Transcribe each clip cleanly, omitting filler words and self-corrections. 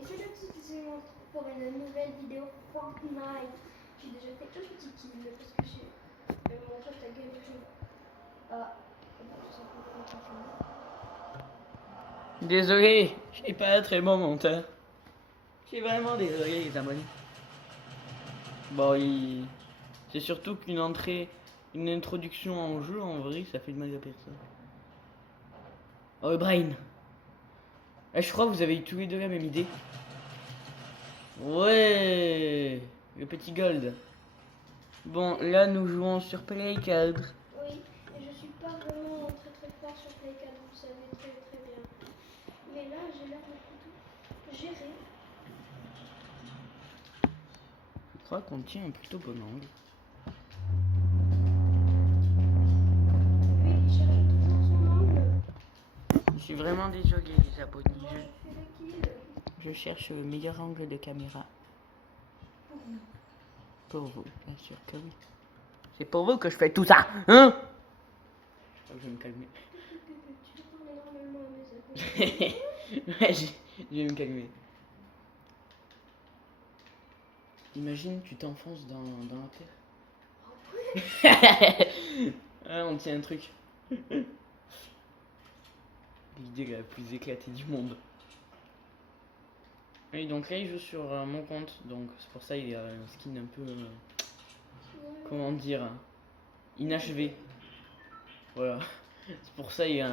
Et c'est là que c'est pour une nouvelle vidéo Fortnite. J'ai déjà fait un petit kill parce que j'ai mon pote a gagné. Ah, ça peut continuer. Désolé, je suis pas très bon monteur. Je suis vraiment désolé les amis. Bon, c'est surtout qu'une entrée, une introduction en jeu, en vrai, ça fait de mal à personne. Oh, Brian. Je crois que vous avez eu tous les deux la même idée. Ouais, le petit gold. Bon, là, nous jouons sur Play 4. Oui, et je suis pas vraiment très fort sur Play 4, vous savez très bien. Mais là, j'ai l'air de plutôt gérer. Je crois qu'on tient un plutôt bon angle. Lui, il cherche toujours son angle. Je suis vraiment désolé les abonnés. Moi, je fais le kill. Je cherche le meilleur angle de caméra. Pour vous. Pour vous, bien sûr que oui. C'est pour vous que je fais tout ça, hein? Je vais me calmer. Tu parles énormément à mes abonnés. Ouais, je vais me calmer. Imagine, tu t'enfonces dans la terre. Ah, on tient un truc. L'idée la plus éclatée du monde. Oui, donc là il joue sur mon compte, donc c'est pour ça il a un skin un peu, comment dire, inachevé. Voilà, c'est pour ça il a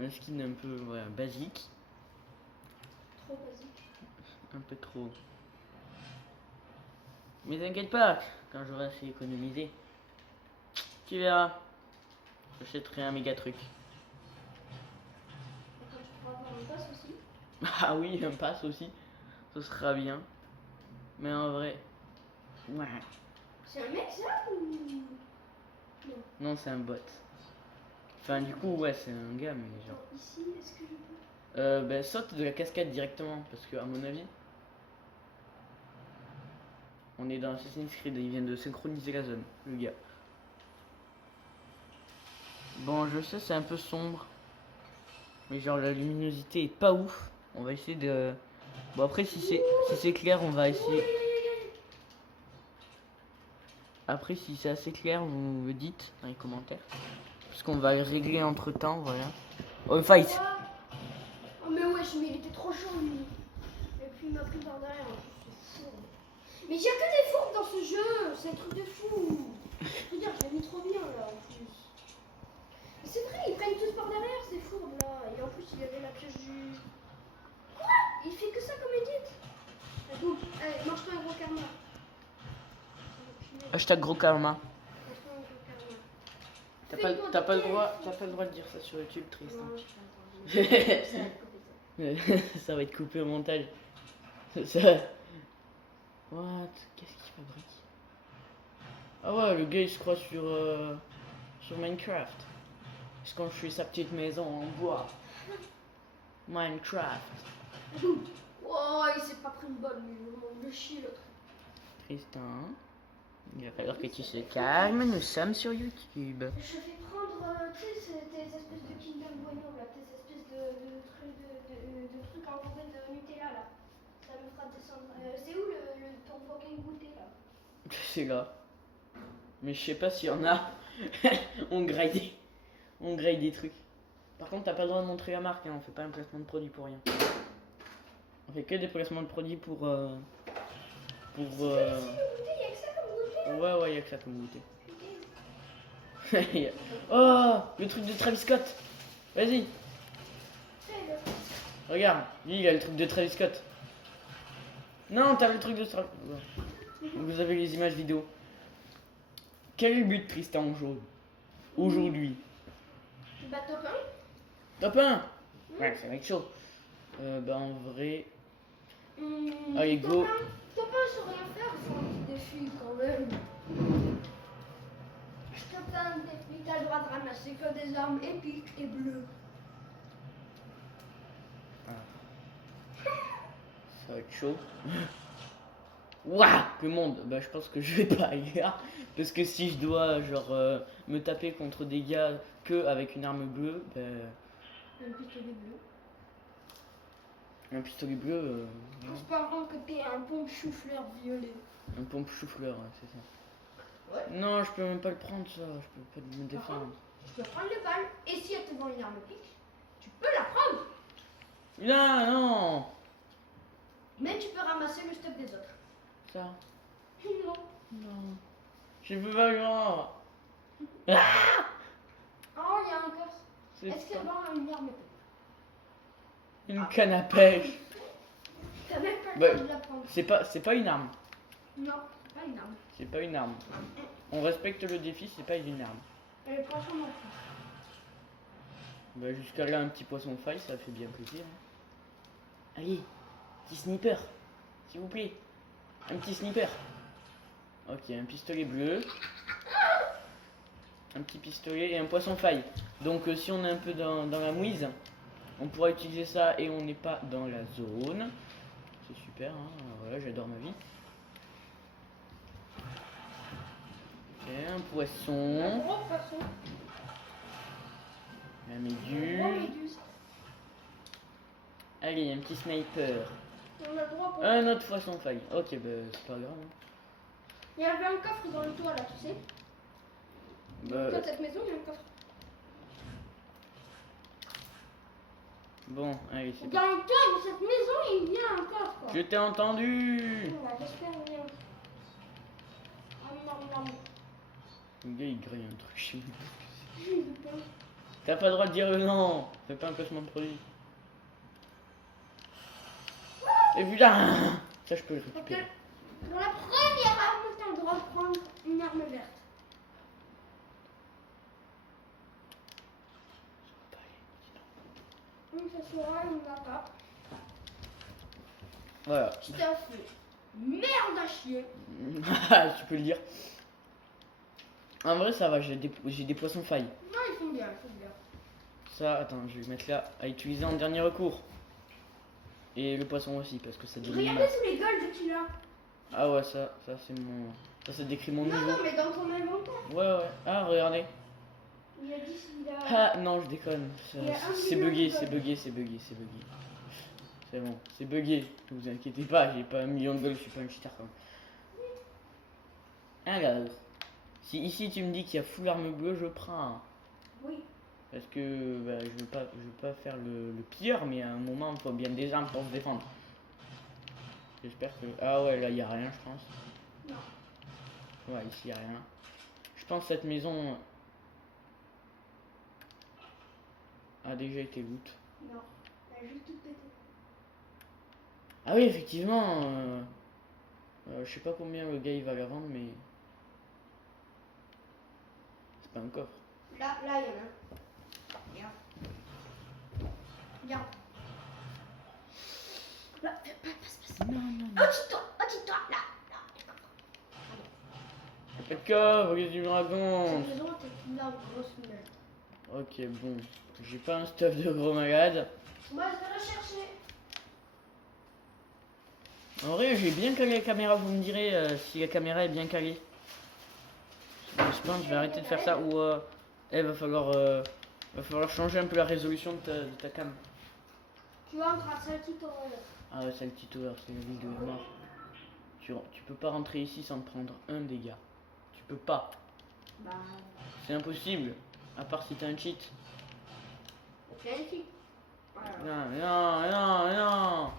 un skin un peu voilà, basique. Trop basique. Un peu trop. Mais t'inquiète pas, quand j'aurai assez économisé, tu verras, j'achèterai un méga truc. Et quand tu pourras avoir un pass aussi. Ah oui, un pass aussi, ce sera bien. Mais en vrai, ouais. C'est un mec ça ou. Non. Non, c'est un bot. Enfin, du coup, ouais, c'est un gars, mais genre. Attends, ici, est-ce que je peux. Ben, saute de la cascade directement, parce que, à mon avis, on est dans Assassin's Creed, il vient de synchroniser la zone, le gars. Bon, je sais, c'est un peu sombre, mais genre la luminosité est pas ouf. On va essayer de. Bon, après, si c'est clair, on va essayer. Après, si c'est assez clair, vous me dites dans les commentaires. Parce qu'on va le régler entre temps, voilà. Oh, fight! Oh, mais wesh, mais il était trop chaud lui. Et puis il m'a pris par derrière, c'est fou. Mais il y a que des fourbes dans ce jeu, c'est un truc de fou. Regarde, je l'ai mis trop bien là en plus. Mais c'est vrai, ils prennent tous par derrière ces fourbes là. Et en plus, il y avait la pioche du. Quoi? Il fait que ça comme edit. Boum, allez, mange-toi un gros karma. Hashtag gros karma. Mange-toi un gros karma. T'as pas le droit de dire ça sur YouTube, Tristan. Non, je sais pas. Ça va être coupé, ça. Ça va être coupé au montage. Ça. What? Qu'est-ce qu'il fabrique? Ah ouais, le gars il se croit sur Minecraft. Est-ce qu'on fait sa petite maison en bois? Minecraft. Oh, il s'est pas pris une balle, lui, vraiment, il me chie l'autre. Tristan, il va falloir que tu te calmes, nous sommes sur YouTube. Je fais prendre, tu sais, tes espèces de Kinder Bueno, là, tes espèces de trucs enrobés de Nutella, là. Ça me fera descendre. C'est où ton fucking goûter, là? C'est là. Mais je sais pas s'il y en a. On grille des trucs. Par contre, t'as pas le droit de montrer la marque, hein. On fait pas un placement de produit pour rien. On fait que des placements de produits pour. C'est que ici, le goûter, y'a que ça comme goûter, là. Ouais, y'a que ça comme goûter. Oh, le truc de Travis Scott. Vas-y, regarde. Lui, il a le truc de Travis Scott. Non, t'as le truc de Travis. Vous avez les images vidéo. Quel est le but, Tristan, aujourd'hui? Bah, top 1. Top 1. Ouais, c'est mec chaud. Bah, en vrai. Allez, go. Top 1 sur rien faire, c'est un petit défi quand même. Top 1 défi, t'as le droit de ramasser que des armes épiques et bleues. Ça va être chaud. Waouh, le monde. Bah, je pense que je vais pas aller là. Parce que si je dois, genre, me taper contre des gars que avec une arme bleue, bah. Un pistolet bleu. Un pistolet bleu, non. C'est pas vraiment que t'es un pompe chou-fleur violet. Un pompe chou-fleur, ouais, c'est ça. Ouais. Non, je peux même pas le prendre ça, je peux pas me défendre. Tu peux prendre les balles et si elle te vend une arme pique, tu peux la prendre. Là, non. Mais tu peux ramasser le stuff des autres. Ça. Non. Non. Je peux pas grand. Oh, il y a un coffre. C'est Est-ce qu'elle pas... vend une arme pique? Une canne à pêche. T'as même pas le Bah, droit de la prendre. C'est pas une arme. Non, c'est pas une arme. C'est pas une arme. On respecte le défi, c'est pas une arme. Et le poisson non plus. Bah, jusqu'à là, un petit poisson faille, ça fait bien plaisir. Hein. Allez, petit sniper, s'il vous plaît. Un petit sniper. Ok, un pistolet bleu. Un petit pistolet et un poisson faille. Donc si on est un peu dans la mouise, on pourra utiliser ça et on n'est pas dans la zone. C'est super, hein. Voilà, j'adore ma vie. Ok, un poisson. Un gros poisson. La Un gros méduse. méduse. Allez, un petit sniper. On a le droit pour... Un autre poisson faille. Ok, bah c'est pas grave. Hein. Il y avait un coffre dans le toit là, tu sais. Bah, Dans cette maison, il y a un coffre. bon, allez, c'est Dans le toit de cette maison, il y a un coffre. Je t'ai entendu. Voilà, j'espère bien. Ah non, non. Le gars il grille un truc chez lui. Je veux pas. T'as pas le droit de dire non. Fais pas un placement de produit. Et putain. Ça je peux le Ok. récupérer. Pour la première arme, t'as le droit de prendre une arme verte. Donc ça sera une attaque. Voilà. Qui t'a fait merde à chier. Tu peux le dire. En vrai ça va, j'ai des poissons failles. Non, ils sont bien, ils sont bien. Ça, attends, je vais le mettre là à utiliser en dernier recours. Et le poisson aussi parce que ça donne. Regardez tous les golds que tu as. Ah ouais, ça c'est mon. Ça décrit mon Non, niveau. non, mais dans ton inventaire. Ouais. Ah, regardez. Il a dit s'il a. Ah non, je déconne. Il y a un C'est million bugué, de c'est gold. bugué, c'est bugué, c'est bugué. C'est bon, c'est bugué. Ne vous inquiétez pas, j'ai pas 1 million de gold, je suis pas un cheater quand même. Alors, si ici tu me dis qu'il y a full arme bleue, je prends. Oui. Parce que bah, je veux pas faire le pire, mais à un moment il faut bien des armes pour se défendre. J'espère que. Ah ouais, là il y a rien, je pense. Non. Ouais, ici il y a rien. Je pense que cette maison a déjà été loot. Non. Elle a juste tout pété. Ah oui, effectivement. Je sais pas combien le gars il va la vendre, mais. C'est pas un coffre. Là, il y en a un. Regarde. Regarde. Là, passe. Non, non, non. Toi, là. Y'a pas de coffre, qu'est-ce que tu me Cette racontes? maison était là, grosse merde. Ok, bon. J'ai pas un stuff de gros malade. Moi, je vais la chercher. En vrai, j'ai bien calé la caméra, vous me direz si la caméra est bien calée. Je pense que je vais arrêter de faire ça ou va falloir changer un peu la résolution de ta cam. Tu vois, on fera ça tout au Ah ouais, c'est le petit tower, c'est une vidéo de mort. Tu peux pas rentrer ici sans te prendre un dégât. Tu peux pas. Bah, C'est impossible. À part si t'as un cheat. ok, ici. Voilà. Non.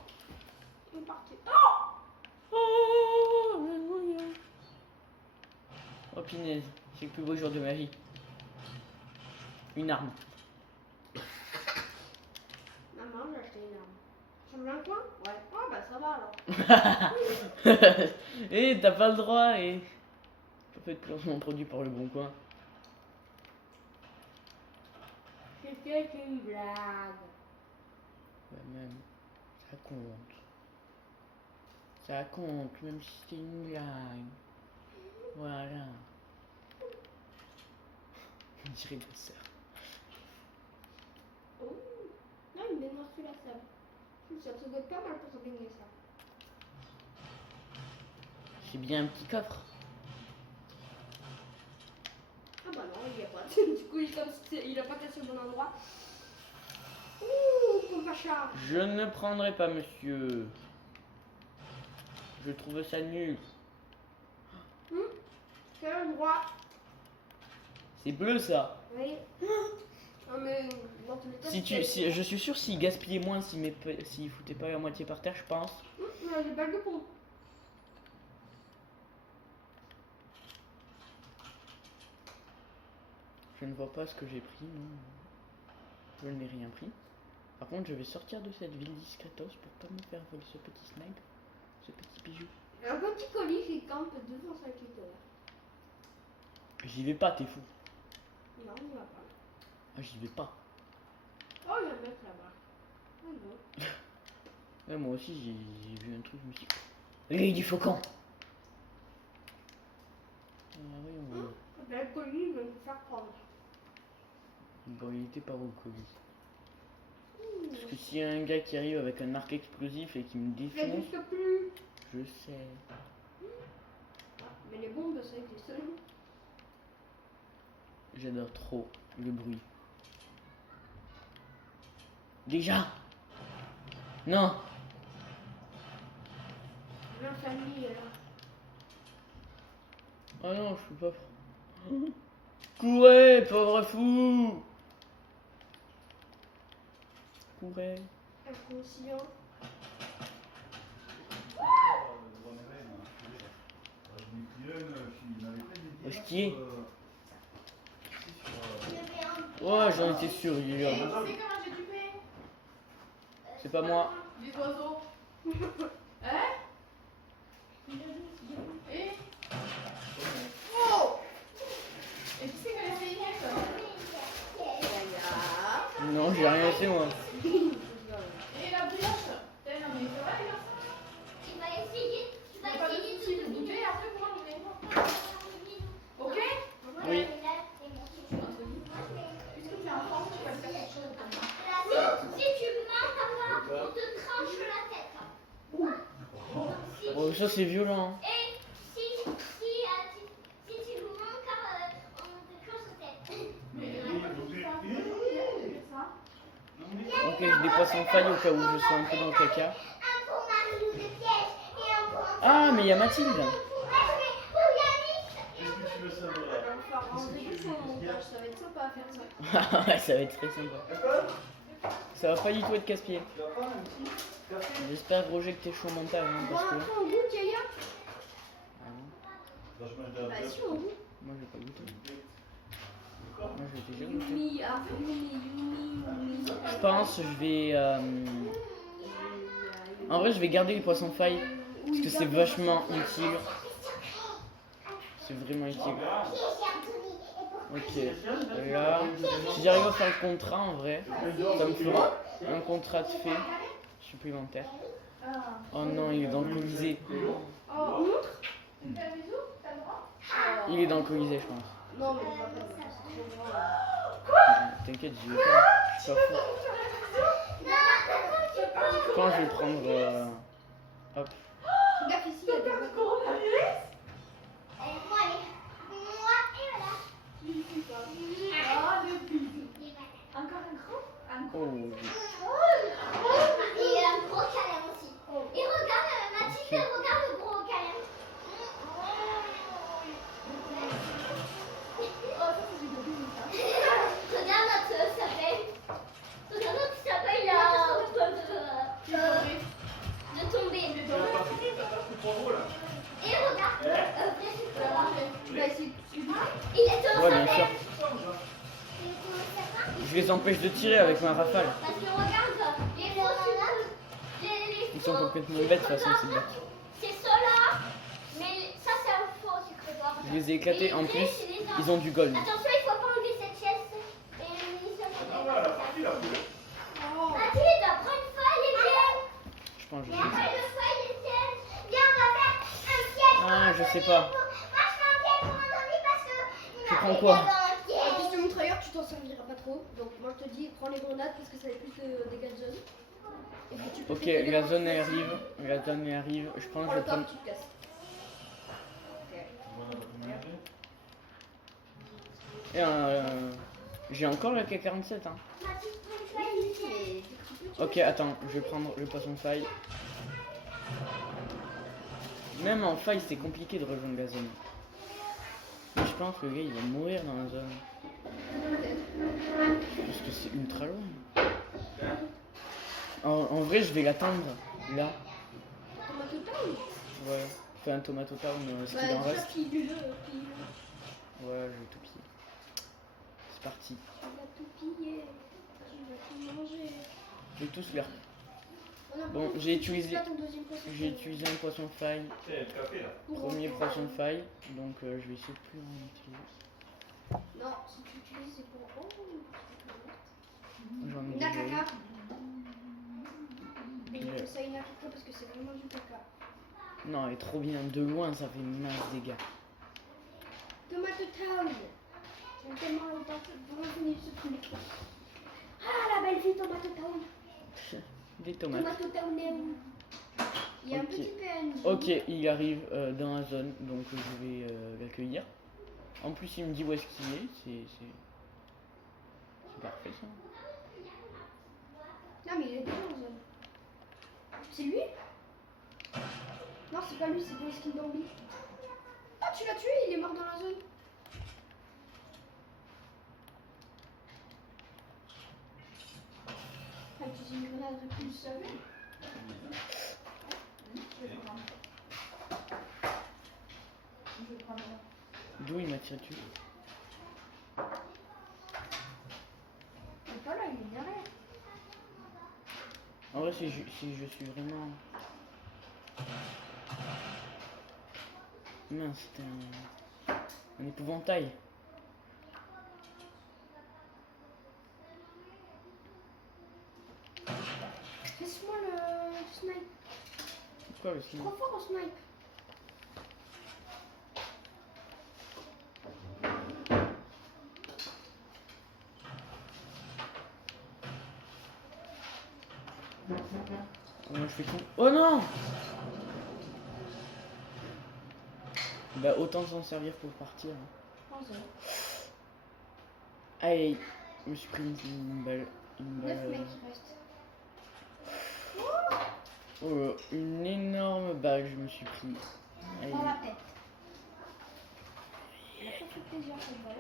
On est parti. Oh punaise, c'est le plus beau jour de ma vie. Une arme. Maman, j'ai acheté une arme. Tu veux un coin? Ouais. Ah, bah ça va alors. Et t'as pas le droit et. Pas fait de placement produit par le bon coin. J'ai fait une blague. Ouais, même. Ça compte. Ça compte, même si c'était une blague. Voilà. On dirait ma soeur. Oh. Non, une baignoire sous la sable. Ça te doit pas mal pour se baigner ça. C'est bien un petit coffre. Ah bah non, il y a pas. Du coup, il a pas cassé au bon endroit. Ouh, pompe à charge. Je ne prendrai pas, monsieur. Je trouve ça nul. Quel endroit? C'est bleu ça. Oui. Non mais dans tous les cas. Je suis sûr s'il gaspillait moins, s'il foutait pas la moitié par terre, je pense. Mais les balles de pompe. Je ne vois pas ce que j'ai pris, non. Je n'ai rien pris. Par contre, je vais sortir de cette ville discretos pour pas me faire voler ce petit snipe, ce petit bijou. Un petit colis qui campe devant 5 litres. J'y vais pas, t'es fou. Non, on va pas. Ah, j'y vais pas. Oh, il y a un mec là-bas. Oh non. Ouais, moi aussi, j'ai vu un truc, je me suis dit... L'œil du faucon. Ah oui, on... Le colis, il va nous faire prendre. Bon, il était pas où le colis. Parce que s'il y a un gars qui arrive avec un arc explosif et qui me Il défonce, n'existe plus. je sais. Mais les bombes, ça existe. J'adore trop le bruit. Déjà? Non. La famille, là. Oh non, je peux pas. Courez, pauvre fou! Courez. Inconscient. Est-ce qu'il est? Ouais, j'en étais sûr, il est là. C'est pas moi. Des oiseaux. Hein? Et Oh! Et qui c'est qui a essayé ça? Non, j'ai rien fait moi. Et la brioche? Non mais ça va les garçons? Tu vas essayer, tu vas Pas de essayer soucis, de vous bougez après pour manger. Ok? Oui. Puisque tu es un enfant, tu vas faire quelque chose comme ça. Si tu mens, papa, on te tranche la tête. Oh, ça c'est violent. Et si tu mens, car on te tranche la tête. Mais ça. Ok, je dépasse en faille au cas où je sois un peu dans le caca. Un pour Marie de piège et un pour un Ah, mais il y a Mathilde. pour Yannick. Enfin, rendez-vous sur mon montage, ça va être sympa à faire ça. Ouais, ça va être très sympa. Ça va pas du tout être casse-pied. J'espère, Roger, que t'es chaud au montage. Hein, Bon, parce que... après, on goûte, Yaya? Ah non, Bah, si, on goûte. moi j'ai pas goûté. Moi j'ai déjà goûté. Yumi, ah, Yumi. Je pense je vais... En vrai, je vais garder les poissons failles. Parce que c'est vachement utile. C'est vraiment utile. Ok, là, si j'arrive à faire le contrat en vrai, ça me fera un contrat de fait supplémentaire. Oh non, il est dans le Colisée. Oh, montre? Tu me fais un bisou? T'as le droit? Il est dans le Colisée, je pense. Non, mais on va pas le faire, c'est trop grand. T'inquiète, j'y vais pas. Je suis pas fou. Je pense que je vais prendre... Hop. Regarde ici, il y a des Coronavirus? Moi et voilà. Ah, le bisou. Encore un gros? Un gros? Oh, Et un gros câlin aussi. Et regarde, Mathilde, regarde le gros câlin. Oh, ça c'est du bisou ça. Regarde notre sapin. Regarde notre sapin, il a de tomber. Et regarde, Bah, c'est il est dans ouais, sa bien sûr. Je les empêche de tirer avec ma rafale. Parce que regarde, les faux Ils sont complètement bêtes de toute façon, ces blagues. c'est ceux-là, mais ça c'est un faux sucre d'orge. Je les ai éclatés. En plus, ils ont du gold. Attention, il faut pas enlever cette chaise. Et les munitions, Oh. Mathilde, prends une feuille et viens. Je pense que je Viens, sais prends ça. une feuille et viens. Viens, on va faire un piège. Ah, je sais pas. Moi, je fais un piège pour Anthony parce que il Tu a prends fait quoi? d'abord un En piège. plus de mitrailleur, tu t'en serviras pas trop. Donc, moi, je te dis, prends les grenades parce que ça fait plus de dégâts de zone. Et puis, tu peux Ok, péter les la portes. zone elle arrive. La zone elle arrive. Je pense que Prends je le vais prendre... top, tu te casses. Et j'ai encore la K47 hein. Mathilde, prends une feuille et viens. Mais Ok, attends, je vais prendre le poisson faille. Même en faille, c'est compliqué de rejoindre la zone. Mais je pense que le gars il va mourir dans la zone. Parce que c'est ultra loin. En vrai, je vais l'attendre là. Tomato Town. Ouais, fais un tomato town, ce Bah, qu'il en déjà, reste. pille-le. Ouais, je vais tout piller. C'est parti. Tu vas tout piller. Tu vas tout manger. Je vais tous leur. On a Bon, pas- j'ai tu utilisé- utilises pas ton deuxième poisson. J'ai utilisé un poisson faille. Premier poisson faille. Donc je vais essayer de plus en utiliser. Non, si tu utilises, c'est pour. Oh, J'en ai une déjà eu. caca. Et Ouais. on appelle ça une caca parce que c'est vraiment du caca. Non, elle est trop bien. De loin, ça fait masse dégâts. Tomato Town. J'aime tellement longtemps que vraiment finir ce truc. Ah, la belle vie Tomato Town. Des tomates. Tomato Town est où? Il y a Ok. un petit PNJ. Ok, il arrive dans la zone, donc je vais l'accueillir. En plus, il me dit où est-ce qu'il est. C'est parfait ça. Non, mais il est déjà en zone. C'est lui? Non, c'est pas lui, c'est Boy Skin Bambi. Ah, tu l'as tué, il est mort dans la zone. Ah, tu dis une grenade répulse. D'où il m'a tiré dessus? Il est pas là, il est derrière. En vrai, si je suis vraiment. Mince, c'était un épouvantail. Laisse-moi le snipe. Pourquoi le signe? Trop fort au snipe. Moi je fais tout. Oh non! Bah autant s'en servir pour partir. En zone. Aïe, je me suis pris une balle. Une 9 balle. mecs qui restent. Oh, une énorme balle, je me suis pris. Aïe. Dans la tête. Elle a pas fait plaisir cette balle.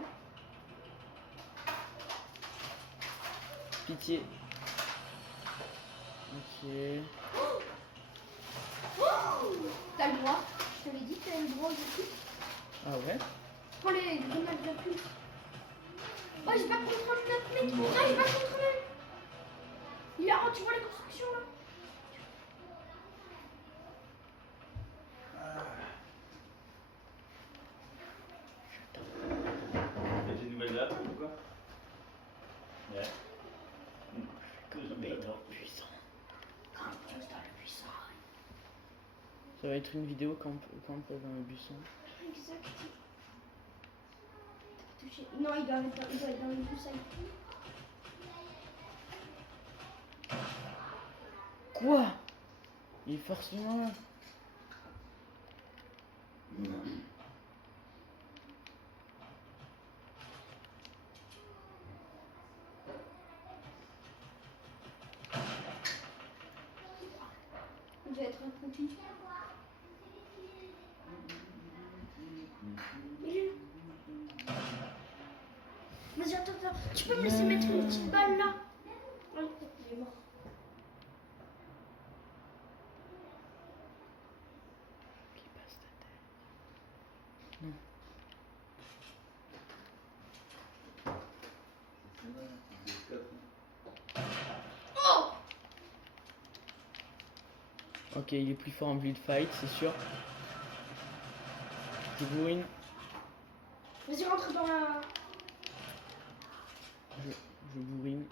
Pitié. Ok. T'as le droit. Je te l'ai dit, t'as le droit aussi. Ah ouais? Prends les grenades de plus. Oh, j'ai pas de contrôle de notre mec. Non, j'ai pas de contrôle. Il a, oh, tu vois les constructions là? Et des nouvelles dates ou quoi? Ouais. Puissant. Ça va être une vidéo camp dans le buisson. Exact. Touché. Non, il doit être dans le buisson. Quoi? Il est forcément là. Il doit être un compi. Il est là. Vas-y, attends. Tu peux me laisser mettre une petite balle là? Oh, il est mort. Qui passe ta tête. Non. Oh! Ok, il est plus fort en build fight, c'est sûr. Je bourrine. Vas-y, rentre dans la. Je bourrine.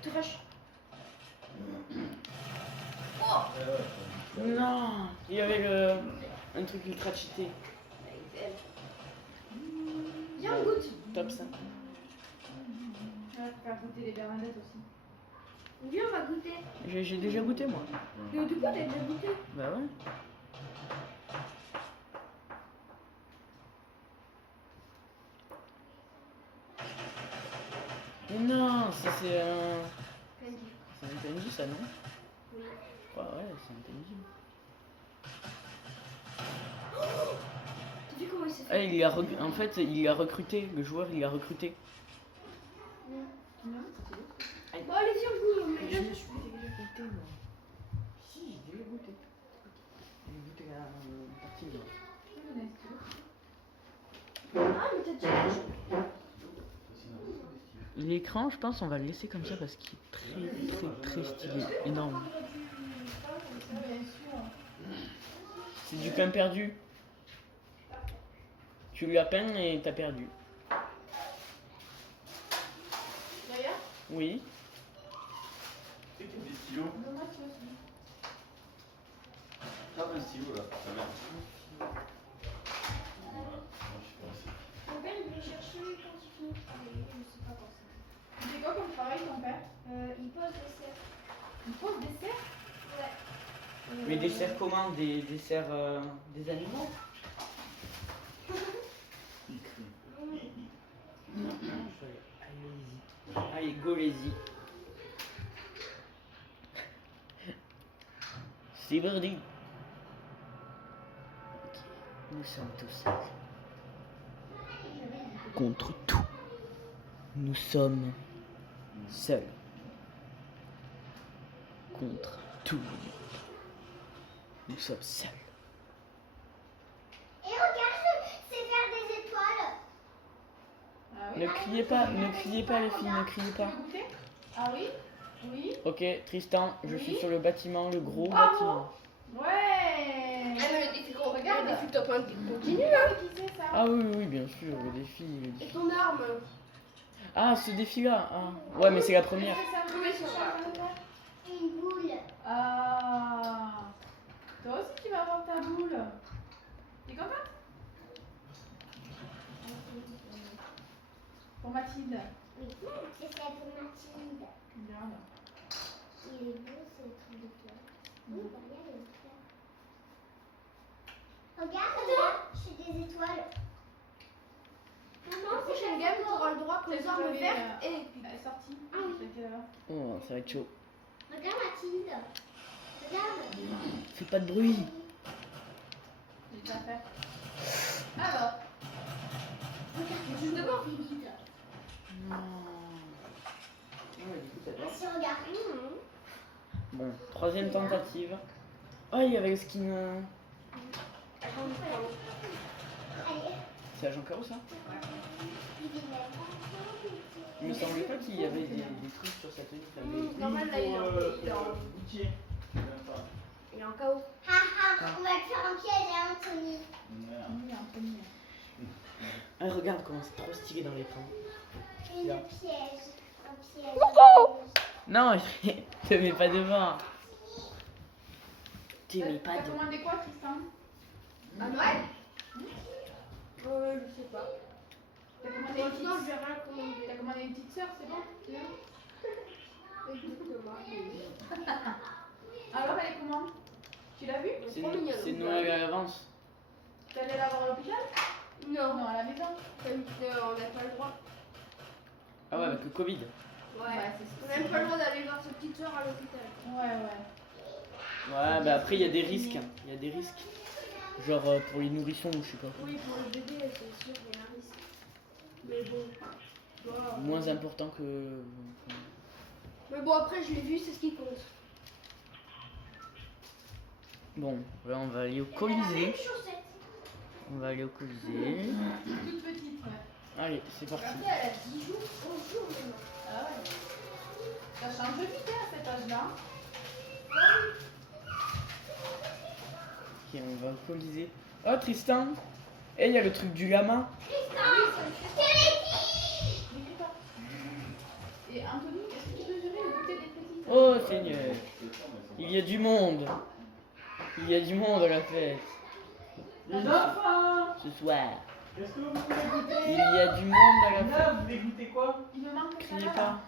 Te rush. Non! Il y avait un truc ultra cheaté. Viens, on goûte. Top 5. Ouais, faut faire goûter les bernadettes aussi. Viens, on va goûter. J'ai déjà goûté moi. Mais de quoi t'as déjà goûté? Bah ouais. Mais non, ça c'est un... Candy. C'est un candy ça, non? Oui. Ouais, c'est un candy. T'as vu comment il s'est Ah, fait? en fait, il a recruté, le joueur il a recruté. Bon, allez-y, on goûte. Je me suis déjà goûté moi. Si, j'ai déjà goûté. J'ai goûté la partie moi. Ah, mais t'as déjà mangé. L'écran, je pense, on va le laisser comme ça parce qu'il est très stylé, énorme. C'est du pain perdu. Tu lui as peint et t'as perdu. D'ailleurs, Oui. C'est qu'il y a des stylos. donne-moi tu aussi. Ah, un stylo là. Ah, merde. Voilà. Moi, je suis pas assez. Mon père, il voulait chercher quand il finit. Mais je sais pas quand c'est. Il fait quoi comme travail ton père? Il pose des cerfs. Il pose des cerfs? Ouais. Mais des cerfs comment? Des cerfs des animaux? Il crie. Allez-y. Allez, go les-y. C'est parti. Ok, nous sommes tous seuls. Contre tout. Nous sommes seuls. Contre tout le monde. Nous sommes seuls. Et regarde, c'est faire des étoiles. Ah oui. Ne criez pas les filles, ne criez pas. Tu veux goûter? Ah oui? Oui? Ok, Tristan, je suis Oui. sur le bâtiment, le gros Bravo. bâtiment. Ouais! Ah, mais le défi, Regarde. le défi top 1 continue. Qui c'est ça? Ah oui, bien sûr, le défi. Et ton arme? Ah, ce défi-là. Ah. Ouais, mais c'est la première. Qu'est-ce que ça Oui, c'est ça. Une boule. Ah! Toi aussi tu vas avoir ta boule. T'es contente? Pour Mathilde. Oui, c'est ça pour Mathilde. Regarde. Il est beau, c'est le truc de fleurs. Oui, regarde les fleurs. Regarde, regarde, c'est des étoiles. La prochaine game, tu auras le droit que les armes vertes et Elle est sortie. Ah oui. C'était là. Oh, ça va être chaud. Regarde Mathilde. Regarde. Fais pas de bruit. J'ai pas fait. Alors. Regarde, juste devant. vide. Si regarde. Bon, troisième tentative. Oh, il y avait le skin. Allez. C'est agent Chaos ça? Il est même. Il me semblait pas qu'il y avait des trucs sur sa tenue. Enfin, des- Normal, là, il est en Goutier. il est en chaos. Ha ha, on va te faire un piège à Anthony. Merde. Oui, Anthony. Ah, regarde comment c'est trop stylé dans l'écran. Une Là. piège. Un piège. Non, te mets pas devant. Te mets pas T'as devant. commandé quoi, Tristan? À Noël? Je sais pas. T'as commandé Pour une petite... l'instant, je vais rien commander. T'as commandé une petite sœur, c'est bon? Tu veux? Exactement. Alors, elle est comment? Tu l'as vue? C'est Trop mignonne. c'est Noël à l'avance. T'es allée la voir à l'hôpital? Non, Non, à la maison. on n'a pas le droit. Ah ouais, avec le Covid. Ouais. c'est On n'a même pas le droit d'aller voir sa petite soeur à l'hôpital. Ouais. Ouais, bah après, il y a des risques. Il y a des risques. Genre pour les nourrissons ou je sais pas. Oui, pour le bébé, c'est sûr qu'il y a un risque. Mais bon. Voilà. Moins important que. Mais bon, après, je l'ai vu, c'est ce qui compte. Bon, là on va aller au Colisée. On va aller au Colisée. Toute petite, ouais. Allez, c'est parti. Après, elle a 10 jours, 11 jours maintenant. Ah ouais. Ça change vite hein, à cet âge-là. Ok, on va au Colisée. Oh Tristan. Eh, il y a le truc du lama. Et Anthony, est-ce que tu peux gérer le goûter des petites? Oh Seigneur. Il y a du monde. Il y a du monde à la fête. Les enfants, Ce soir. qu'est-ce que vous voulez goûter? Il y a du monde à la fête. Là, vous voulez goûter quoi? Il me manque le Criez canard. pas.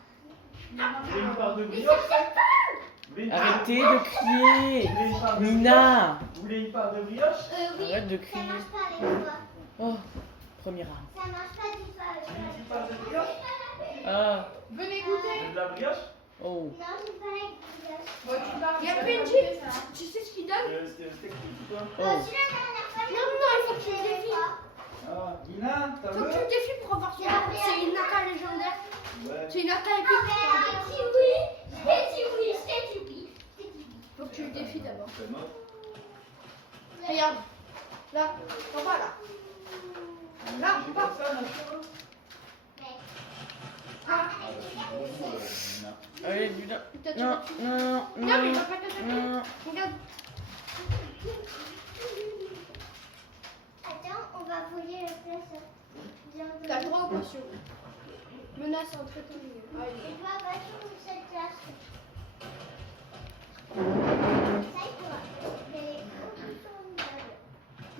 Il me manque Vous voulez une le part de brioche? Vous voulez une part- Arrêtez de crier. Vous voulez une part de Nina. Vous voulez une part de brioche? Oui, Arrête de ça crier. marche pas avec toi. Oh, premier arme. Ça marche pas du tout avec Vous voulez une toi. part de brioche? Ah, Venez goûter. C'est de la brioche? oh. Non, c'est pas la brioche. Bon, tu pars. Il y a tu vas PNJ. goûter ça. Tu sais ce qu'il donne? C'était un steak ou quoi? Oh. Celui-là, la dernière fois, Non, non, il faut que tu le défies. Ah, Dina, t'as Faut que tu le défies pour avoir son arme. C'est une naka légendaire. Ouais. C'est une naka Ah, épique. mais j'ai dit oui. J'ai dit oui. J'ai dit oui. J'ai dit oui. Faut que tu le défies d'abord. C'est mort. Regarde. Là, en bas là. Là, J'ai en bas. pas ça, machin. Ah, Dina. Allez, putain. peut-être Non, tu non, non, Non, mais il non, va pas t'attaquer. non. Regarde. Attends, on va voler le place. T'as le droit aux potions. Menace en traitant milieu. Ah, il est- Et toi, va sur cette place. Ça, il pourra. Mais les coups sont mal.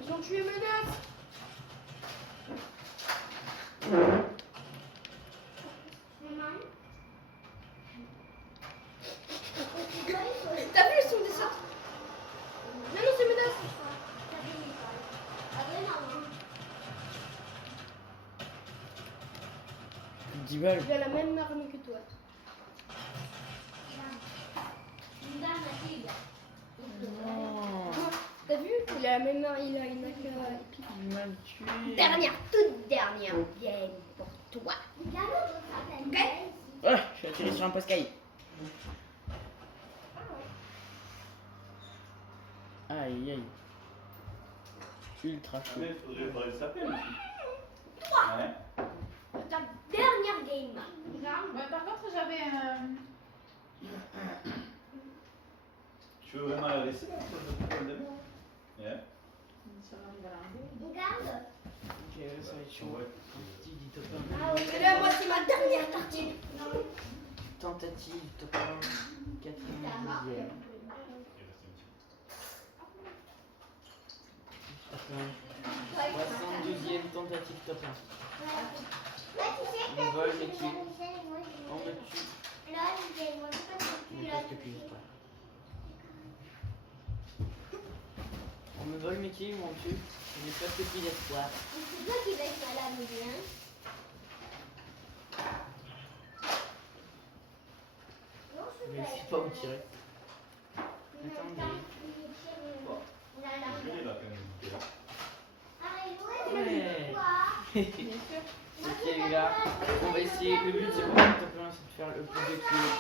Ils ont tué Menace. Maman. T'as vu, ils sont des sortes. Non, non, c'est Menace. Ah oui, maman. 10 balles. Il a la même arme que toi. Une dame, Mathilde. Non. T'as vu? Il a la même arme, il a une naka épique. Il m'a tué. Toute dernière game pour toi. Regarde, on s'appelle Ok. Daisy. Ah, je suis atterri sur un poscaille. Aïe, aïe. Ultra chaud. Mais il faudrait voir le sapin aussi. Ouais. Ta dernière game. Ouais, par contre, j'avais un. Tu veux vraiment la laisser là? Ça te fait le demain? Yeah. Sur un balai. Regarde. Ok, ça va être chaud. Ouais. Tentative du top 1. Ah oui. Et là, moi, c'est ma dernière tartine. Tentative top 1. 4ème. Top 1. 72ème tentative top 1. Là, tu sais que On t'as vole, touché mais qui- Jean-Michel et moi, je On vais- me tue. Là, je vais moi, je sais pas si On tu me l'as presque plus. touché. On me vole mes kills ou on me tue. Je n'ai presque plus d'espoir. C'est toi qui vas être malade, hein. Non, je Je vais ne sais être pas où malade. tirer. Mais Attendez. attends, il est là, là. Je l'ai là quand même. Ok. Arrête, Ouais. ouais, quoi? Bien sûr. Ok les gars, on va essayer. Le but c'est pas le top 1, c'est de faire le plus de kills.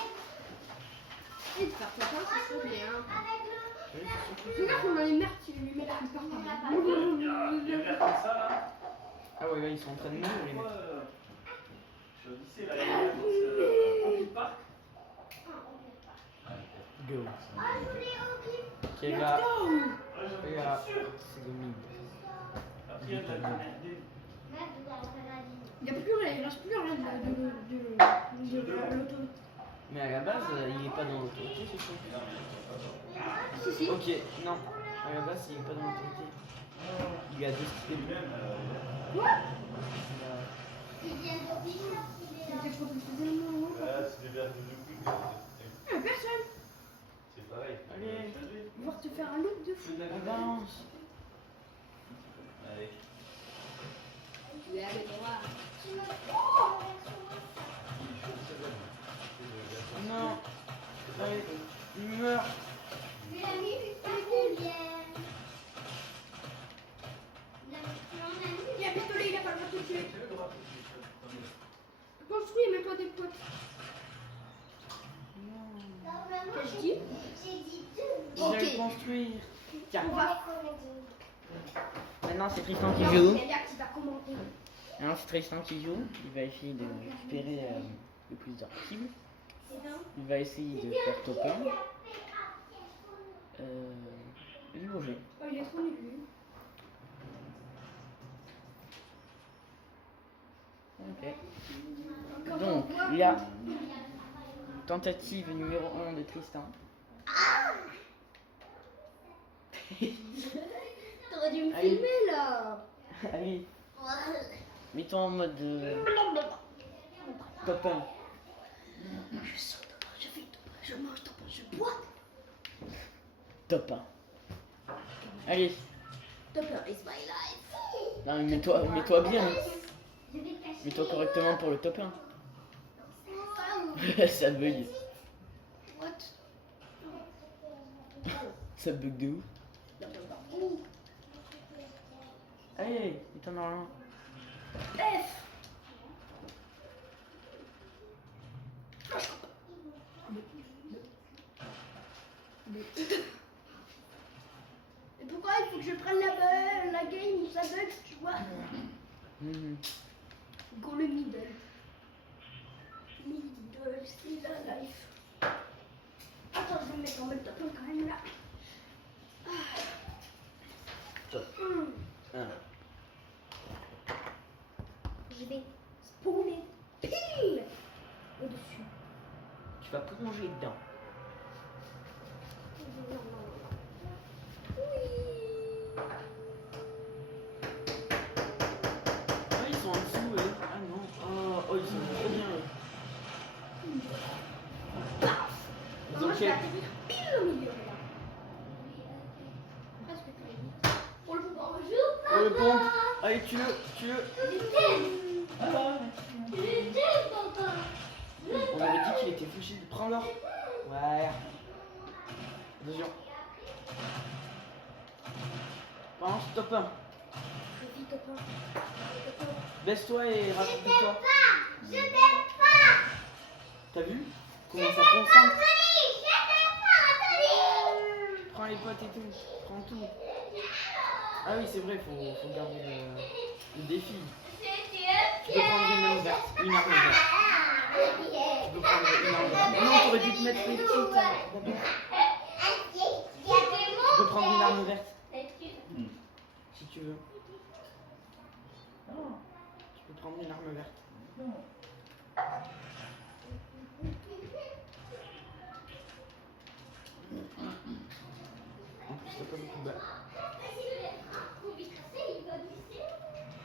Et de faire ta fin, c'est sûr, mais hein. Avec le... Oui, c'est surtout Regarde ça. comment les merdes, tu lui mets la plupart On l'a par pas Il y a l'air comme ça là. Ah ouais, là ils sont en train de mourir les mecs. Je suis au lycée là, il y a une course en parc. Go. Oh, je voulais au clip. Ok les gars, Ouais, j'en les gars, étais sûr. c'est des mines. Après, il y a de la canardine. Merde, vous avez pas la vie. Il n'y a plus rien, il reste plus rien de l'autoroute. Mais à la base, il est pas dans l'autorité ce truc. Si, si. Ok, non. À la base, il est pas dans l'autorité. Il a deux styles. Lui-même, Il vient de Pixar, il est là. C'était professionnellement loin. c'est des verres de liquide. Ah, personne. C'est pareil. Allez. Voir te faire un look de fou. On balance. Allez. Tu es avec moi. Tu me... Oh, Non. Allez, il meurt. tu l'as mis jusqu'à combien? Il a pistolet, il a pas le droit de te tuer. Construis et mets-toi des potes. Normalement, Qu'est-ce que je dis? j'ai dit deux. Je Ok. vais le construire. Tiens, On va. maintenant c'est Tristan qui Non, joue. c'est Léa qui va commenter. Maintenant c'est Tristan qui joue. Il va essayer de récupérer le plus d'heures possible. Il va essayer de faire top 1. Niveau G. Oh, il est trop nul, lui. Ok. Donc, il y a tentative numéro 1 de Tristan. T'aurais dû me Allez. filmer là. Allez, mets-toi en mode top 1. Je sors de pas, je fais de pas, je mange de pas, je bois. Top 1. Allez, Topper is my life. non, mais mets-toi bien. Je vais cacher. Mets-toi correctement pour le top 1. Ça bug. What? Ça bug de ouf. Ouh. Allez, il t'en a un. F. Et pourquoi il faut que je prenne la game où ça bug, tu vois? Mhm. Go le middle. Middle, c'est la life. Attends, je vais me mettre en mode top quand même là. Top. Hum. Ah. Je vais spawner pile au-dessus. Tu vas plonger dedans. Ah, ils sont en dessous, eux. Ah non. Oh, ils sont trop bien, eux. Ils Moi, ont je vais quel... atterrir pile au milieu là. Presque très vite. Pour le bonjour, Oh, le pompe. Allez, tue-le. Ah, On avait dit qu'il était full shield. Prends-le. Ouais. Attention. Pense, top 1. Je vis top 1. Baisse-toi et rapproche-toi. Je t'aime pas. T'as vu comment ça concentre? Anthony, je t'aime pas, Anthony. Prends les potes et tout. Prends tout. Ah oui, c'est vrai, faut garder le défi. Tu peux prendre une arme verte. Une arme verte. Tu peux prendre une arme verte. Non, t'aurais dû te mettre les petites d'abord. Tu peux prendre une arme verte si tu veux. non, Tu peux prendre une arme verte. non. En plus, t'as pas beaucoup de balles.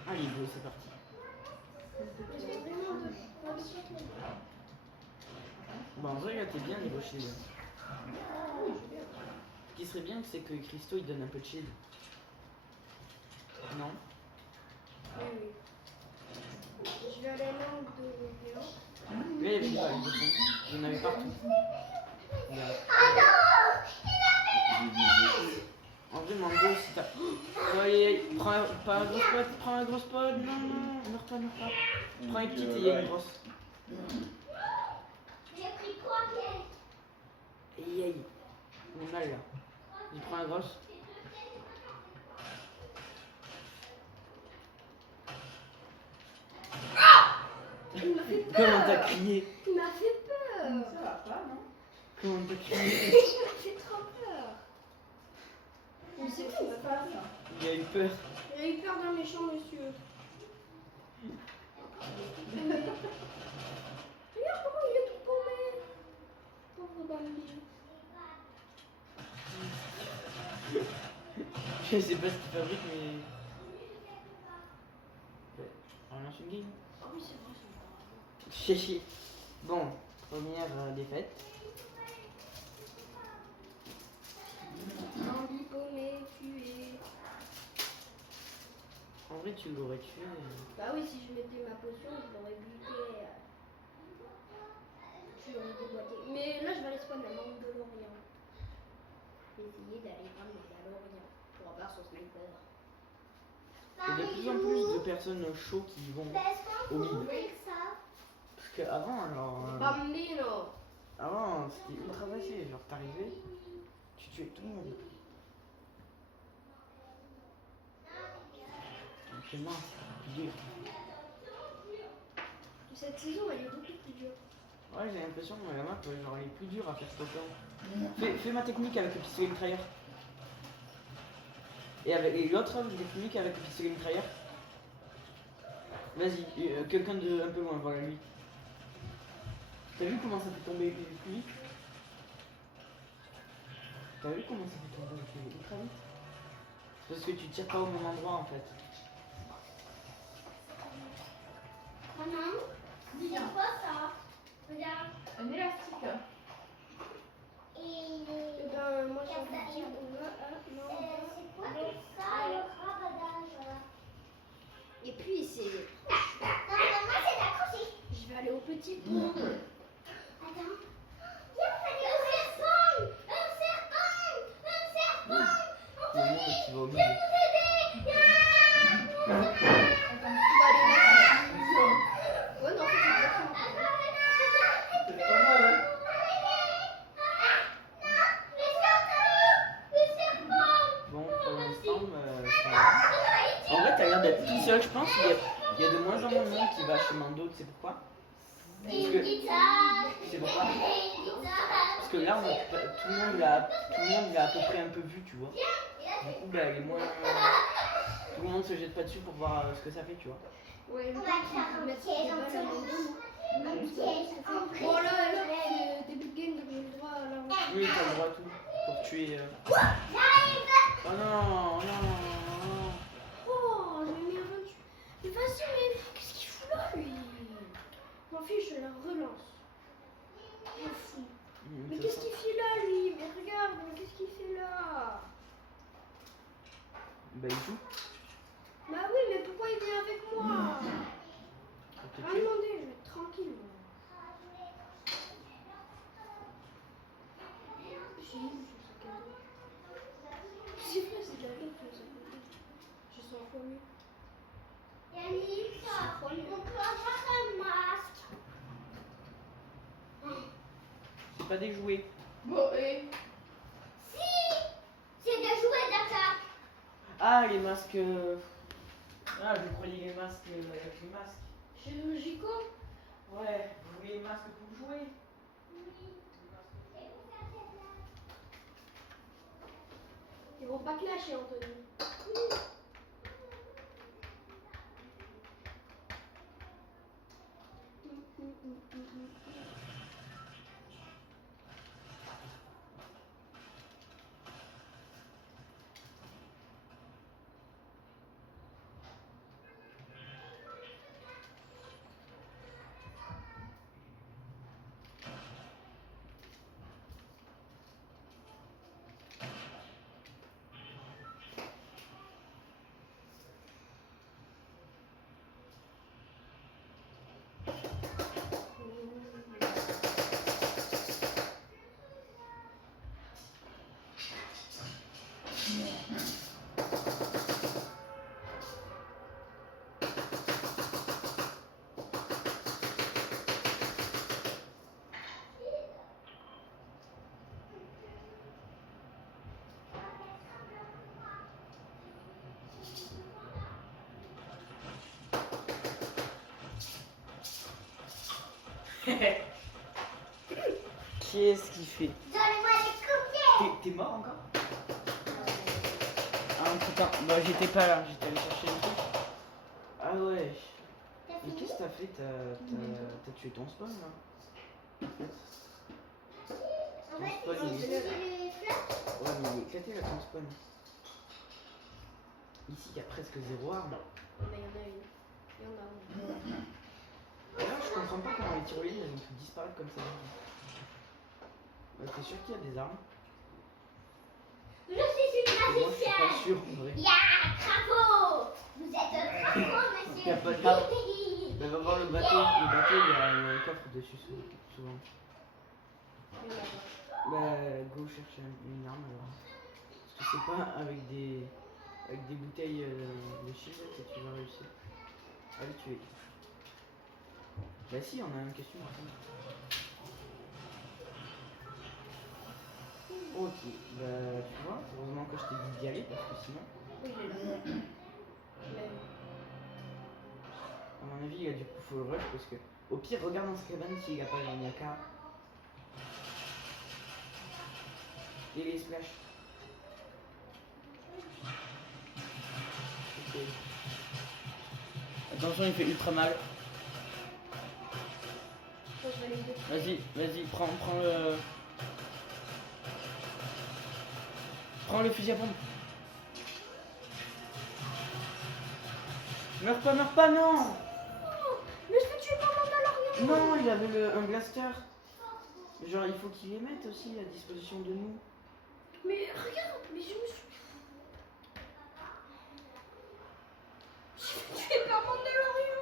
Allez, go, c'est parti. Bah, en vrai, là, t'es bien niveau shield. Ce qui serait bien, c'est que Christo il donne un peu de shield. Non? Je vais aller à l'angle de géant. Là, il y avait des balles de fond. Il y en avait partout. Regarde. En vrai, Mango, si t'as. Oh, allez, prends pas un gros spot, prends un gros spot. Non, non, meurs pas, meurs pas. Prends une petite et il y a une grosse. J'ai pris 3 pièces. Aïe aïe. On est mal là. Il prend la grosse. Il m'a fait peur. Comment t'as crié? Il m'a fait peur. Ça va pas, non? Comment t'as crié? Il m'a fait trop peur. Mais c'est quoi, il va pas ça? Il a eu peur. Il a eu peur d'un méchant monsieur. Regarde comment il est tout paumé. Pauvre Bambi. Je sais pas ce qu'il fabrique, mais. On lance une game. Ah oui, c'est vrai, Chichi. Bon, première défaite. Bambi paumé, tué. En vrai, tu l'aurais tué. Bah oui, si je mettais ma potion, je l'aurais buté. Je l'aurais déboîté. Mais là, je vais aller spawn à Mandalorian. Je vais essayer d'aller prendre Mandalorian pour avoir son sniper. Il y a de plus en plus de personnes chauds qui vont au mid. Ça. Parce qu'avant, alors. Bambino. Avant, c'était ultra facile. Genre, t'arrivais, tu tuais tout le monde. Actuellement, c'est plus dur. Cette saison, elle est beaucoup plus dure. Ouais, j'ai l'impression que la map, genre, elle est plus dure à faire stopper. Fais ma technique avec le pistolet mitrailleur. Et l'autre technique avec le pistolet mitrailleur. Vas-y, quelqu'un de un peu loin, voilà lui. T'as vu comment ça fait tomber plus vite? T'as vu comment ça fait tomber ultra vite? C'est parce que tu tires pas au même endroit en fait. Maman, dis quoi ça? Regarde. Un élastique. Et Eh ben, moi, je Regarde, vais dire. c'est quoi ça, le rabadage? Et puis, c'est. Non, maman, c'est accroché. Je vais aller au petit pont. qui va au milieu. Attends. Ouais, non, en fait, c'est exactement ça. C'est pas mal, hein? Bon, pour l'instant, ça va. En vrai, t'as l'air d'être tout seul, je pense. Il y a de moins en moins de monde qui va chez Mando, tu sais pourquoi? C'est pourquoi? Parce que là, tout le monde l'a à peu près un peu vu, tu vois. Du coup, bah, les moins... Tout le monde se jette pas dessus pour voir ce que ça fait, tu vois. Ouais, On va faire un mettre piège des balles à entre Mando, nous. non? Un piège entre Bon, là, c'est début de game, donc j'ai le droit à la... Oui, t'as le droit à tout pour tuer. Oh non, non. Oh, j'ai mis un 28. Mais vas-y, mais qu'est-ce qu'il fout là, lui? Je m'en fiche, je la relance. Je m'en fous. Mais C'est qu'est-ce ça. qu'il fait là, lui? Mais regarde, mais qu'est-ce qu'il fait là? Bah, il joue. Bah oui, mais pourquoi il vient avec moi? Pour te Rien tuer. demandé, je vais être tranquille. Moi. J'ai eu ce sac à dos. C'est vrai, c'est de la dope, le sac à dos. Je sens fois mieux. Yannick, on peut avoir un masque. C'est pas des jouets. Bon, et Si, c'est des jouets d'attaque. Ah, les masques. Ah, je croyais les masques avec les masques. Chirurgicaux? Ouais, vous voulez les masques pour jouer? Ils vont pas clasher, Anthony. Qu'est-ce qu'il fait? Donne-moi les copiers. T'es mort encore? Ah, putain, bah j'étais pas là, j'étais allé chercher le truc. Ah ouais. T'as Mais fini? qu'est-ce que t'as fait? T'as tué ton spawn là? En fait, Ton spawn, c'est il est... les fleurs. Ouais, mais il est éclaté là ton spawn. Ici, il y a presque zéro arme. Mais il y en a une. Il y en a une. D'ailleurs, je comprends pas comment les tyroliennes elles ont pu disparaître comme ça. T'es sûr qu'il y a des armes? Je suis une Moi, je suis pas magicienne. sûr en vrai. Ya, bravo. Vous êtes un bravo, Il y a monsieur. pas de carte. Bah, va voir le bateau. Le bateau, il y a un coffre dessus souvent. Il y en a pas. Bah, go chercher une arme alors. Parce que c'est pas avec des bouteilles de shield que tu vas réussir à le tuer. Bah si, on a une question par contre. Ok, bah tu vois, heureusement que je t'ai dit d'y aller parce que sinon, Oui, il est là. Il est là. à mon avis, il a du coup faut le rush parce que au pire, regarde dans sa cabane s'il a pas un yaka. Et les splash. Ok. Attention, il fait ultra mal. Je vais les deux. Vas-y, prends le... Prends le fusil à pompe. Meurs pas, non. Mais je peux tuer par Mandalorian. Non, il avait un blaster. Genre, il faut qu'il les mette aussi à disposition de nous. Mais regarde, mais je me suis... Je suis tué par Mandalorian.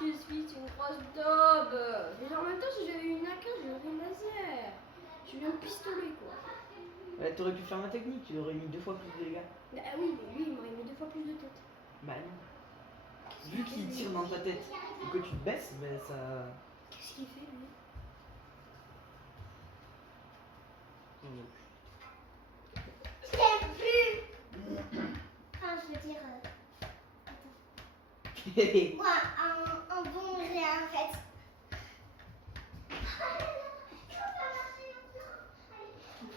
Je suis une grosse daube. Mais en même temps, si j'avais eu une AK, j'aurais un laser. J'ai eu un pistolet, quoi. T'aurais pu faire ma technique, tu aurais mis 2 fois plus de dégâts. Bah oui, mais lui, il m'aurait mis 2 fois plus de tête. Bah non. Vu qu'il tire dans ta tête et que tu te baisses, ben ça. Qu'est-ce qu'il fait, lui? Je t'aime plus. Enfin, je veux dire. Moi, un bon rien en fait.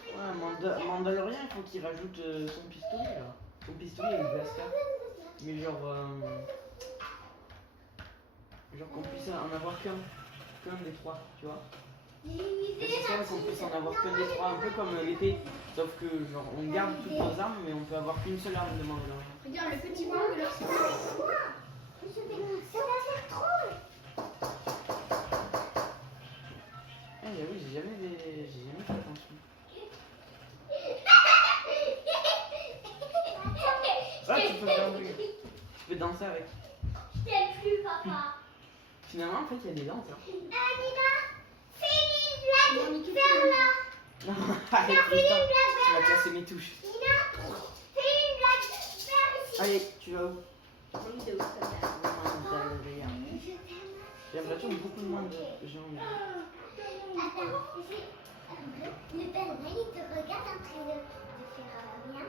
Ouais, Mandalorian, il faut qu'il rajoute son pistolet là. Son pistolet et le blaster. Mais genre. Genre qu'on puisse en avoir qu'un des 3, tu vois. C'est ça qu'on puisse en avoir qu'un des 3, un peu comme l'épée. Sauf que genre on garde toutes nos armes mais on peut avoir qu'une seule arme de Mandalorian. Regarde le petit blanc de leur Ça va faire trop. Eh oui, j'ai jamais fait attention. Ah, tu peux faire un truc. Tu peux danser avec. Je t'aime plus, papa. Finalement, en fait, il y a des danses. Hein. Nina, fais une blague vers là. Non, arrête, Fais une putain, blague tu vas vers là. casser mes touches. Nina, fais une blague vers ici. Allez, tu vas où? J'ai envie de ouf comme ça. Je t'aime. J'ai l'impression que beaucoup moins de gens. Attends, le père Noël, il te regarde en train de faire rien.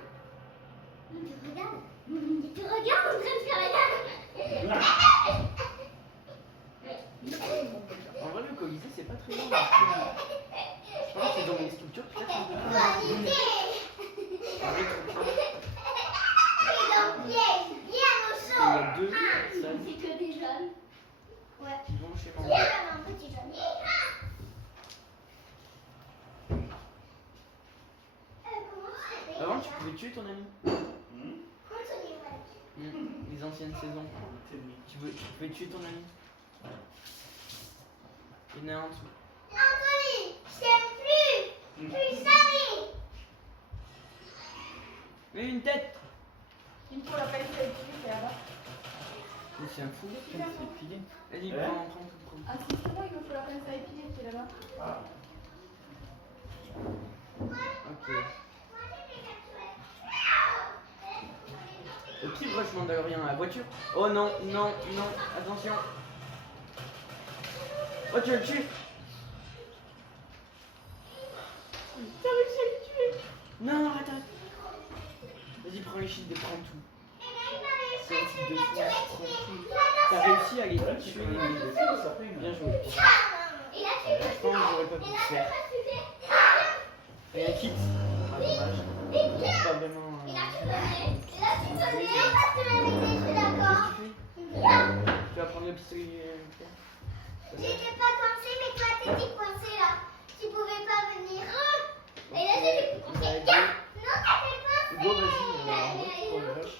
Il te regarde. Il te regarde en train de faire rien. En vrai, le Colisée, c'est pas très long. Je pense que c'est dans les structures, peut-être un peu plus. Bonne idée. Avec le plan. C'est dans le piège, bien au Il y chaud. a 2 salles C'est que des jeunes. Ouais. qui vont chez Viens, Mandalorian. maman, petit jaune. Comment tu t'appelles? Avant, tu pouvais tuer ton ami. Continue, ouais. Les anciennes saisons. Tu pouvais tuer ton ami. Il y en a un en dessous. Anthony, je t'aime plus. Plus jamais. Mais une tête! Il me faut la palette à utiliser, c'est là-bas. Mais c'est un fou, c'est pilé. Vas-y, Ouais. prends. Ah si, c'est moi, il me faut la pince à épiler, c'est là-bas. Ok. Qui rush Mandalorian? La voiture? Oh non, attention. Oh, tu vas le tuer! T'as réussi à le tuer! Non, arrête! Vas-y, prends les shields et prends tout. C'est un type de fou, prends tout. T'as réussi à les tuer, les deux. Bien joué. Et là, tu Je pense que j'aurais pas pu le faire. Et un kit? Ah, dommage. C'est pas vraiment. Et là, tu connais. Parce que la vérité, je suis d'accord. Tu vas prendre le pistolet. J'étais pas coincée, mais toi, t'étais coincée là. Tu pouvais pas venir. Et là, j'étais coincée. Non, t'étais coincée. Hugo, vas-y, pour le rush.